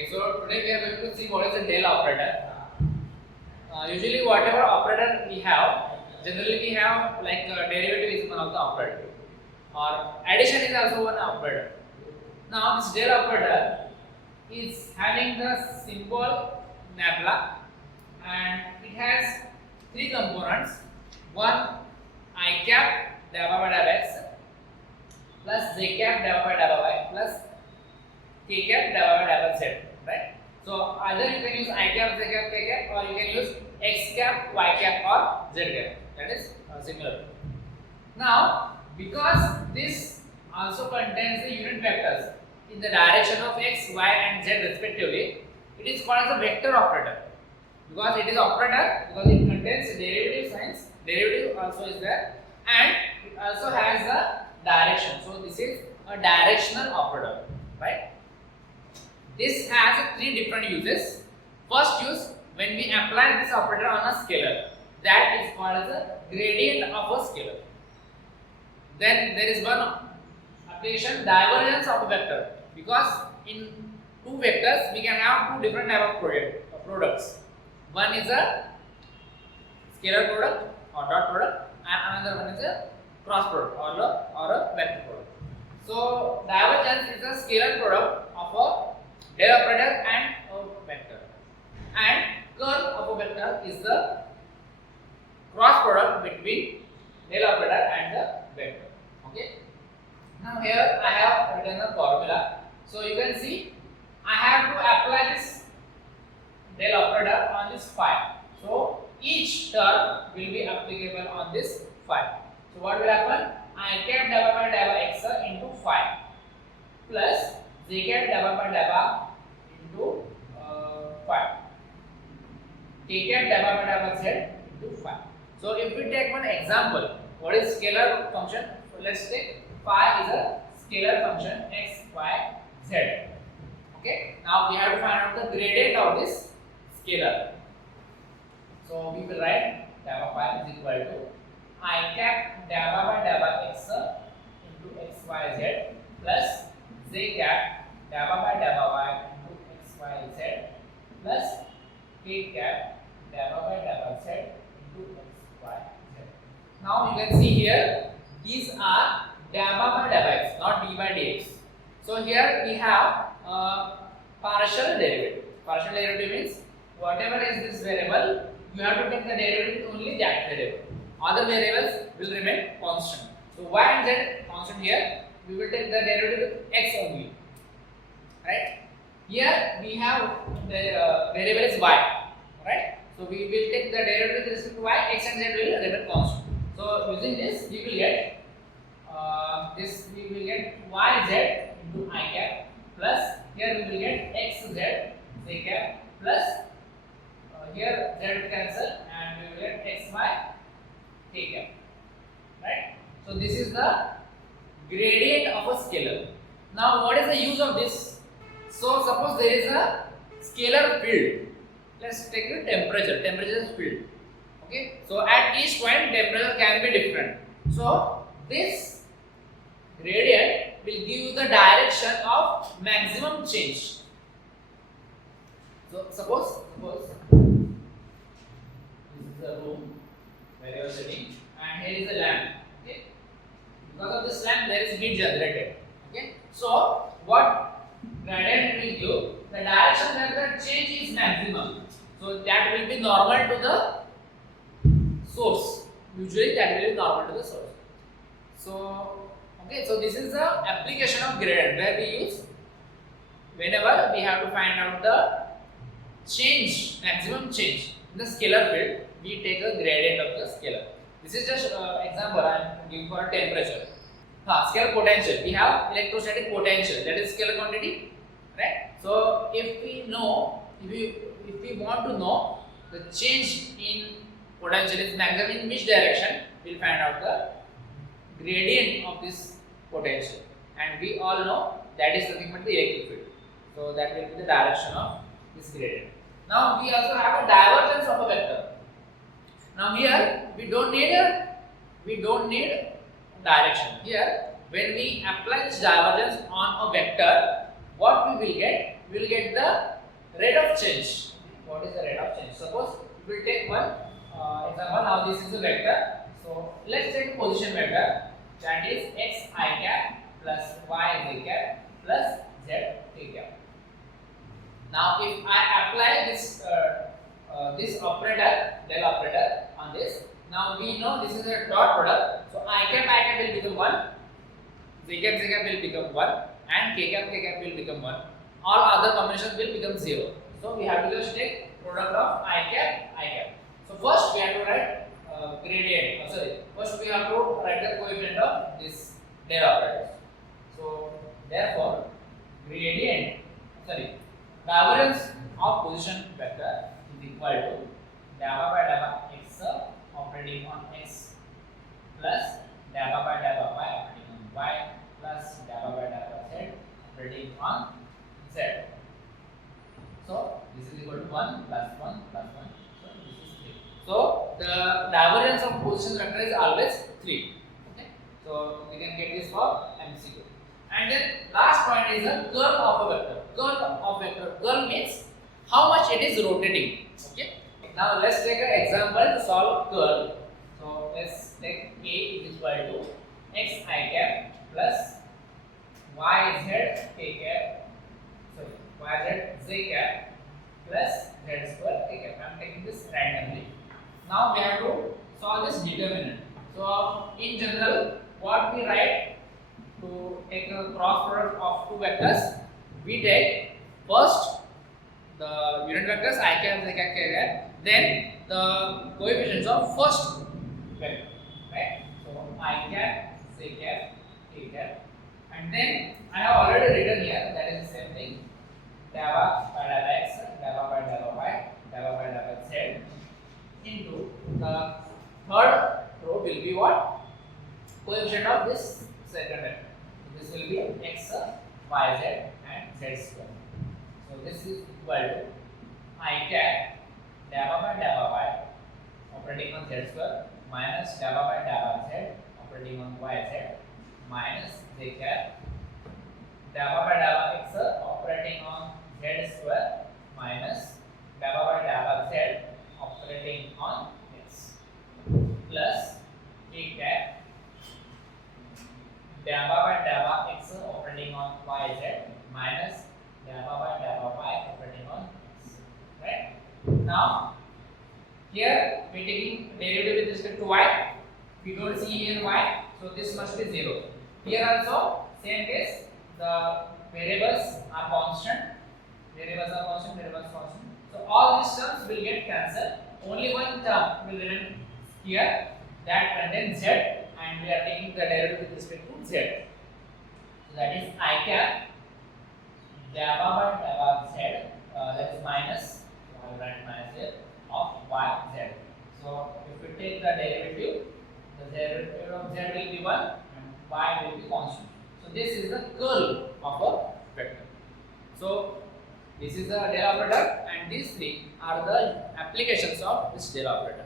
Okay, so today we are going to see what is the del operator. Usually, whatever operator we have, generally we have like derivative is one of the operator, or addition is also one operator. Now, this del operator is having the symbol nabla, and it has three components. One, I cap dabba by dabba x plus j cap dabba by dabba y plus k cap dabba by dabba z, right? So either you can use I cap, j cap, k cap, or you can use x cap, y cap, or z cap. That is similar. Now, because this also contains the unit vectors in the direction of x, y, and z respectively, it is called as a vector operator. Because it is operator, because it contains derivative signs, derivative also is there, and it also has a direction. So this is a directional operator, right? This has three different uses. First use, when we apply this operator on a scalar, that is called as a gradient of a scalar. Then there is one application, divergence of a vector, because in two vectors we can have two different type of products. One is a scalar product or dot product, and another one is a cross product or a vector product. So divergence is a scalar product of a del operator and a vector, and curl of a vector is the cross product between del operator and the vector. Okay. Now here I have written a formula. So you can see I have to apply this del operator on this phi. So each term will be applicable on this phi. So what will happen? I cap dabba by dabba x into phi plus j cap dabba by dabba into phi, k cap dabba by dabba z into phi. So if we take one example, what is scalar function? So let's take phi is a scalar function x, y, z. Okay. Now we have to find out the gradient of this scalar. So we will write dabba phi is equal to I cap dabba by dabba x into x, y, z plus j cap dabba by dabba y into x, y, z plus k cap dabba by dabba z into x, y, z. Now you can see here these are dabba by dabba x, not d by dx. So here we have partial derivative. Partial derivative means whatever is this variable, you have to take the derivative only that variable. Other variables will remain constant. So y and z constant here, we will take the derivative x only. Right? Here we have the variable is y. Right? So we will take the derivative with respect to y, x and z will remain constant. So using this, we will get yz into I cap plus here we will get xz j cap plus here z will cancel and we will get xy k cap, right? So this is the gradient of a scalar. Now what is the use of this? So suppose there is a scalar field. Let's take the temperature. Temperature is field. Okay. So at each point temperature can be different. So this gradient will give you the direction of maximum change. So suppose this is the room where you are sitting, and here is a lamp. Okay. Because of this lamp, there is heat generated. Okay. So what gradient will give? The direction where the change is maximum. So that will be normal to the source. Usually that will be normal to the source. So okay, so this is the application of gradient where we use whenever we have to find out the change, maximum change in the scalar field, we take a gradient of the scalar. This is just example I am giving for temperature. Scalar potential, we have electrostatic potential, that is scalar quantity, right? So if we know, if we want to know the change in potential is maximum in which direction, we will find out the gradient of this potential, and we all know that is nothing but the electric field. So that will be the direction of this gradient. Now we also have a divergence of a vector. Now here we don't need direction. Here when we apply this divergence on a vector, what we will get? we will get the rate of change. What is the rate of change? Suppose we will take one example. Now this is a vector. So let's take position vector, that is x I cap plus y j cap plus z k cap. Now if I apply this this operator, del operator on this, now we know this is a dot product. So I cap will become 1, j cap will become 1, and k cap will become 1. All other combinations will become 0. So we have to just take product of I cap. So first we have to write gradient. First we have to write the coefficient of this del operators. So therefore divergence of position vector is equal to gamma by gamma x operating on x plus gamma by gamma y operating on y plus gamma by gamma z operating on z. So this is equal to 1 plus 1 plus 1. So this is 3. So the divergence of position vector is always 3. Okay. So we can get this for MCQ. And then last point is the curl of a vector. Curl means how much it is rotating. Okay. Now let's take an example to solve curl. So let's take A is equal to x I cap plus y z k cap. Y z cap plus z square k cap. I am taking this randomly. Now we have to solve this determinant. So in general, what we write to take a cross product of two vectors, we take first the unit vectors I cap, j cap, k cap, then the coefficients of first vector, right? So I cap, j cap, k cap, and then I have already written here, that is the same thing, gamma by gamma x, gamma by gamma y, gamma by gamma z into the third row will be what? Coefficient of this second vector. So this will be x, y, z and z square. So this is equal to I cap gamma by gamma y operating on z square minus gamma by gamma z operating on y z minus j cap gamma by gamma x operating on z square minus gamma by gamma z operating on x plus k cap gamma by gamma x operating on y z minus gamma by gamma y operating on x. Right? Now here we are taking derivative with respect to y. We don't see here y, so this must be 0. Here also same case, the variables are constant. So all these terms will get cancelled. Only one term will remain here, that contains z, and we are taking the derivative with respect to z. So that is I cap gamma by gamma z, that is minus, I will write minus here, of y z. So if we take the derivative of z will be 1 and y will be constant. So this is the curl of a vector. So this is the del operator, and these three are the applications of this del operator.